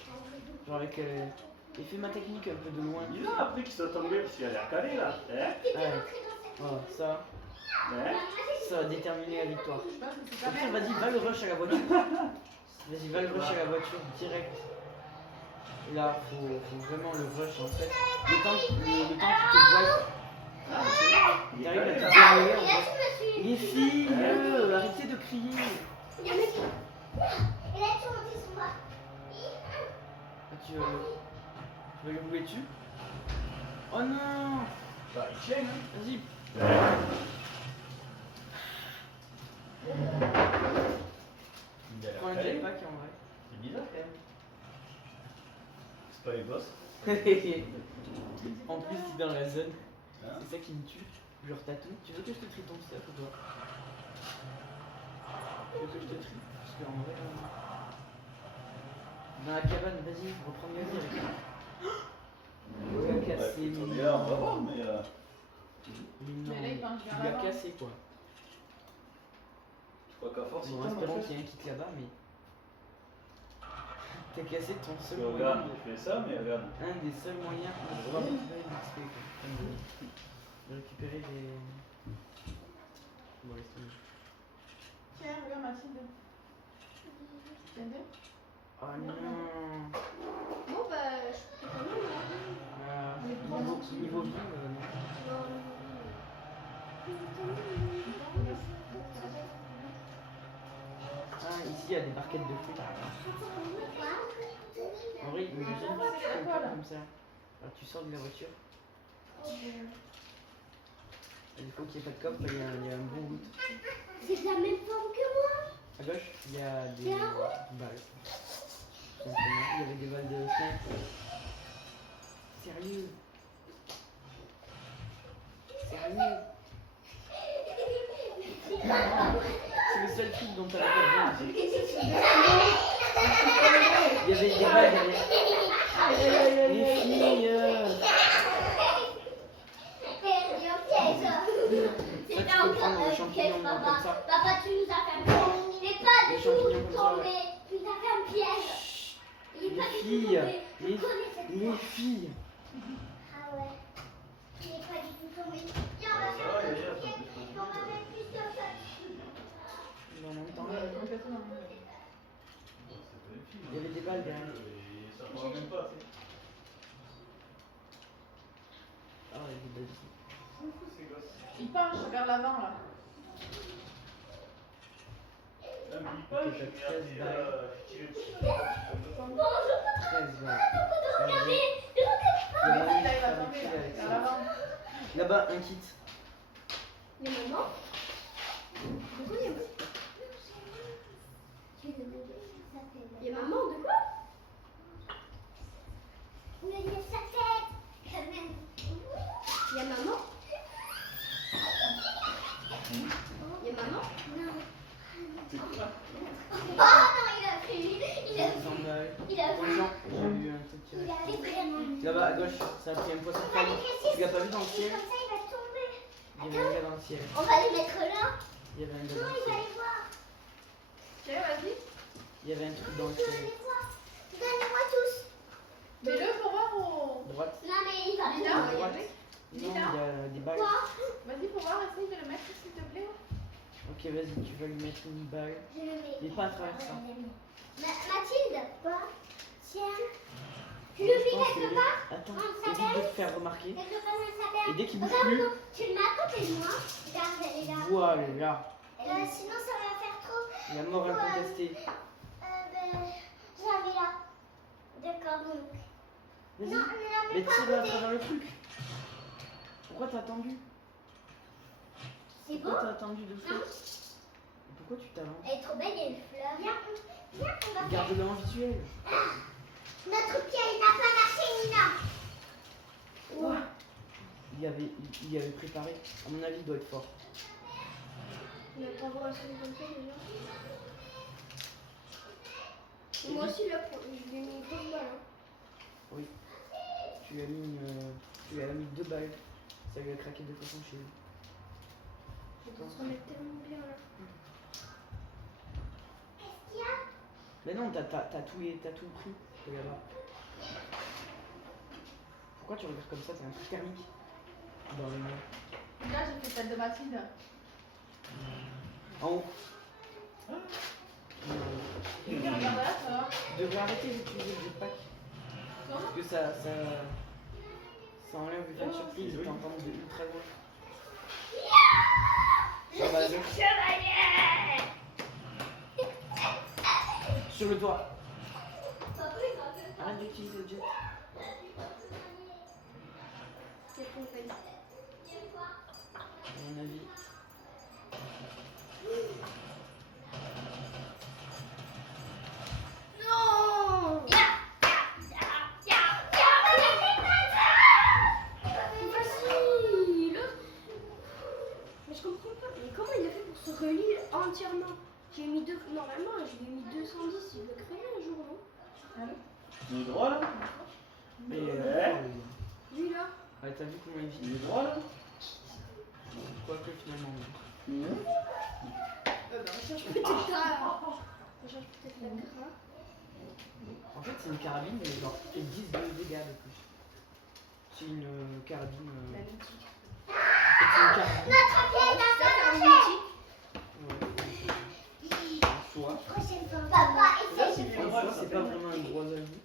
Genre avec. Et fais ma technique un peu de loin. Il a appris qu'il soit tombé parce qu'il a l'air calé là. Hein? T'étais Ouais. rentrée dans cette. Voilà, ça Hein? va déterminer la victoire. Je pense que c'est Au pas pire, mal. vas-y, va le rush à la voiture. Vas-y, va le rush à la voiture, direct. Et là, faut vraiment le rush en fait. Le temps qu'il te voit. Ah, Il il est arrive à calé te là. dérouler. Et là, je me suis. Les filles, arrêtez de crier. Et là, tu montais sur moi. Ah, tu vas le rouler dessus. Oh non. Bah, il chaîne. Hein. Vas-y. Il a l'air Prends un calé. jetpack en vrai. C'est bizarre quand même. C'est pas les boss. En plus, il est dans la zone. Hein? C'est ça qui me tue. Genre, t'as tout. Tu veux que je te trie ton stuff ou toi? Tu veux que je te trie? Parce qu'en vrai. Dans la cabane, vas-y, reprends Gazi avec moi. Il a Bah, cassé. écoute, on est là, on va voir, mais. Mais non, Mais là, il penche tu vers l'as l'avant. cassé quoi. Je crois qu'à force, Bon, il tombe. espérons en qu'il y ait un kit là-bas, mais. T'as cassé ton Parce seul que moyen. regarde, je fais ça, mais regarde. Un des seuls moyens de récupérer des XP quoi. De récupérer des. Bon, laisse tomber. Tiens, regarde Mathilde. Tiens deux. Oh non. Bon, bah, je peux pas mal, Niveau vie, non. Ah, il y a des barquettes de fruits. En vrai, imagine, tu fais comme ça. Alors, tu sors de la voiture. Et des fois qu'il n'y ait pas de coffre, il y a un bon goût. C'est de la même forme que moi. À gauche, il y a des balles. Tout simplement. Il y avait des balles de snack. Sérieux. Sérieux. C'est le seul truc dont t'avais pas besoin. Il y avait des balles derrière. Les filles. C'est tu peux prendre les champignons comme ça. Papa, tu nous as fait un piège. Il n'est pas Les du champignons tout comme ça, tombé. Tu nous as fait un piège. Il Les n'est pas du tout filles. tombé. Je Les, connais cette les voix. filles. Ah ouais. Il n'est pas du tout tombé. Viens, on va faire un piège. On va mettre plus de ça. En même temps, Complètement. il y avait des balles derrière. Ça prend même pas. Ah, il y avait des balles ici. Il penche vers l'avant là. Ok, t'as 13 balles. 13 balles. Regardez. Il y a moyen de Là, il va faire des tomber kills avec vers ça. l'avant. Là-bas, un kit. Il y a maman. De quoi il y a maman? Il y a maman, de quoi? Oui, il y a sa tête. Quand même. Il y a maman. Il y a maman. Non. Oh non, il a fait. Il a 100 balles. Il a Bonjour, j'ai eu un truc qui Il reste. a fait vraiment. Là-bas, à gauche, ça a pris un poisson On va de les casser. Tu l'as pas vu dans le ciel? Comme ça, il va tomber. Il y avait un gars dans le ciel. On va les mettre là. Il y avait un gars Non, dans le il va ciel. les voir. Tiens, vas-y. Il y avait un truc dans le Je veux ciel. les voir. Donnez-moi tous. Mets-le pour voir au. Droite. Non, mais il va Lina, tomber. Droite. Non, il y a des balles. Quoi? Vas-y pour voir, essaye de le mettre s'il te plaît. Ok, vas-y, tu vas lui mettre une balle. Je le mets. Mais pas à travers ça. Mathilde, quoi? Tiens. Tu Je le mets pense que quelque le- part? Attends, Dans sa évite de belle te faire remarquer. Quelque part dans sa belle. Et dès qu'il bouge Regarde, plus, non, tu le mets à côté de moi. Regarde, elle est là. voilà. Sinon, ça va faire trop. La mort incontestée. Je la mets là. D'accord, donc. Vas-y, Non, ne la mais mets pas tire-le à à côté. travers le truc. Pourquoi t'as attendu? C'est beau? Pourquoi t'as attendu de Non. faire? Pourquoi tu t'avances? Elle est trop belle, il y a une fleur. Viens, on va faire. Garde-le en visuel. Notre pied, il n'a pas marché, Nina. Il avait préparé. À mon avis, il doit être fort. Il va pas voir un truc comme ça déjà. Et moi aussi, là, je lui ai mis 12 balles. Hein. Oui. Tu lui as mis 2 balles. Ça lui a craqué 2 fois chez lui. Ça se remet tellement bien là. Qu'est-ce qu'il y a? Mais non, t'as tout pris. Regarde là. Pourquoi tu regardes comme ça? T'as un truc thermique dans les mains. Là, j'ai fait celle de Mathilde. En haut. Regarde là, ça va. Tu devrais arrêter d'utiliser le jetpack. Comment? Parce que ça enlève l'effet de surprise et t'entends de ultra loin. Ça va, je- Chevalier! Sur le toit. Papa, il va faire Arrête d'utiliser le jet. Qu'est-ce qu'on fait? À mon avis. Non! C'est Facile! Mais je comprends pas. Mais comment il a fait pour se relire entièrement? J'ai mis deux. Normalement, je lui ai mis 210. Il veut créer un jour, non? Il est droit là? Mais Lui là? ouais, t'as vu comment il Il vit? est droit là? Quoique finalement. On change peut-être la. On change peut-être la gras. En fait, c'est une carabine, mais genre, qui fait 10 de dégâts de plus. C'est une carabine. La mythique. C'est une carabine. Notre pied, il a Ça, pas c'est un marché. Ouais. En soi. Prochaine fois. Papa, Là, essaye de c'est en soi, c'est pas vraiment un gros ajout.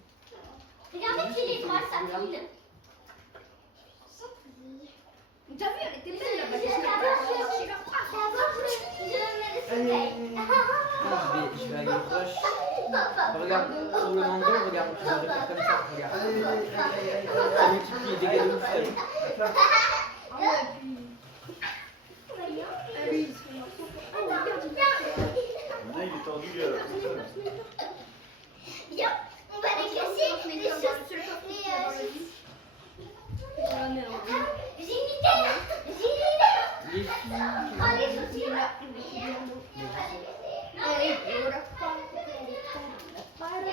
Regardez qu'il est droit, sa fille. T'as vu, elle était belle là-bas. D'abord, je mets Je vais aller proche. Regarde, sur le manteau, regarde, tu vas faire comme ça, regarde. Ça multiplie les dégâts de ouf, t'as vu? Ah oui, il se fait morceau. Ah, regarde, il Maintenant, il est tordu. Viens, on va les casser. Les chaussures. J'ai une idée là. J'ai une idée. Les filles. Prends les chaussures là.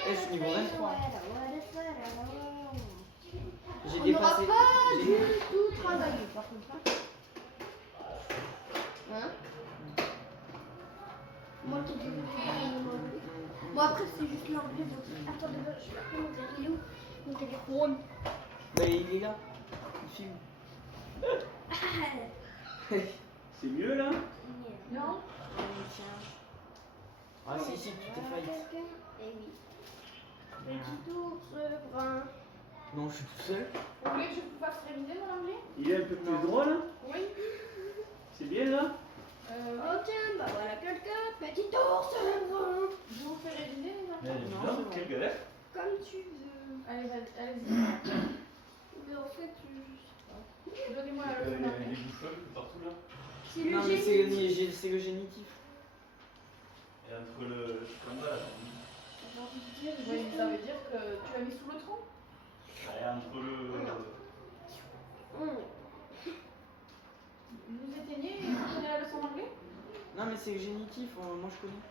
Je suis niveau 23. J'ai On n'aura dépassé. pas du tout travaillé par contre. Hein? Moi qui dis bon après c'est juste l'anglais. Attendez, je vais appeler mon téléphone. Il est où mon téléphone? Bah, il est là. Il filme. C'est mieux là? Non? Ah, si, tu t'es failli. Eh oui. Petit ours brun. Non, je suis tout seul. Vous voulez que je vous fasse réviser mon anglais? Il est un peu plus droit là? Oui. C'est bien là? Oh tiens, bah voilà quelqu'un. Petit ours brun. Je vous fais réviser les Mais enfants? dis Non, donc, c'est bon. quelle galère. Comme tu veux. Allez, allez-y. Mais en fait, je sais pas. Donnez-moi la Il leçon y a d'anglais. des bouchons partout là. C'est le Non, mais génie. c'est le génitif. Et entre le combat là. J'ai envie de dire Oui, juste ça veut dire que tu l'as mis sous le tronc? Et entre le. Vous éteignez et vous prenez la leçon d'anglais? Non, mais c'est le génitif, moi je connais.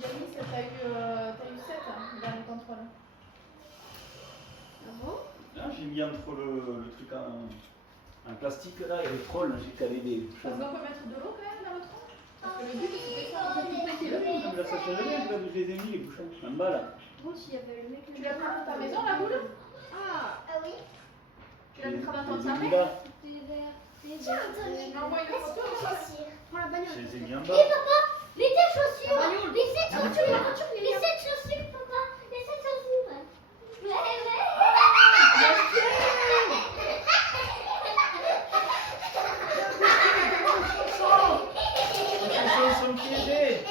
Jamie, t'as eu 7 le dernier contrôle. Ah bon? Là, j'ai mis entre le truc en plastique là et le troll, j'ai calé des Parce bouchons. qu'on peut mettre de l'eau quand même dans le tronc? Parce que le but c'était ça, en fait. Non, mais là, ça change rien, là, je les ai mis les bouchons. En bas là. Bon, s'il y avait le mec. Tu l'as pris dans ta maison la boule? Ah! Ah oui. Tu la mettras dans ton Les ai mis salon? là. T'es vert, t'es Tiens, vert. Anthony. M'envoie une Laisse photo, tes ça. chaussures. Prends la bagnole. Je les ai mis en Et bas. papa, les 7 chaussures. La bagnole. Les 7 La voiture, chaussures. la voiture, il est Les là. 7 chaussures, papa. Les 7 chaussures. Les chaussons sont piégés.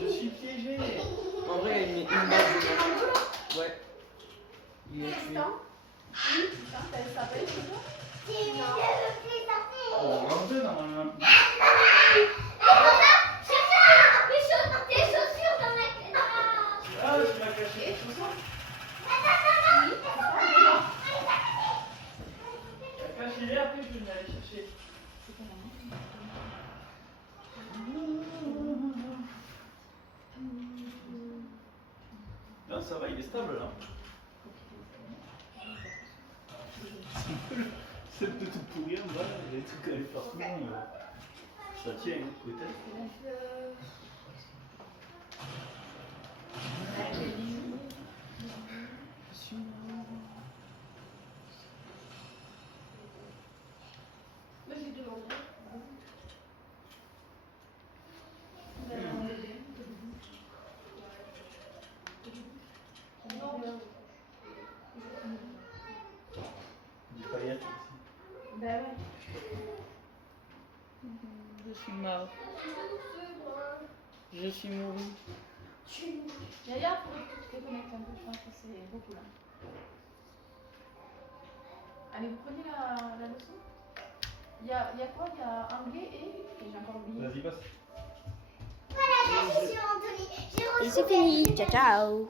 Je suis piégé. En vrai, il met une balle de Ouais. Il est tué. Putain. Oui, putain, ça s'appelle toujours? On est en deux normalement. Tes chaussures dans la Ah, tu m'as caché les chaussons. Tu as caché les après, je vais aller chercher. Non, ça va, il est stable là. C'est de tout pourrir en bas, il y a des trucs à aller partout. Ça tient, hein, peut-être. Moi j'ai demandé. Des paillettes aussi. Bah ouais. Je suis mort. Je suis mouru. Yaya, faudrait que tu te déconnectes un peu, je pense que c'est beaucoup là. Allez, vous prenez la leçon? Il y a quoi? Il y a anglais et j'ai encore oublié. Vas-y, passe. Voilà, merci sur Anthony. J'ai Et c'est fini. Ciao, ciao.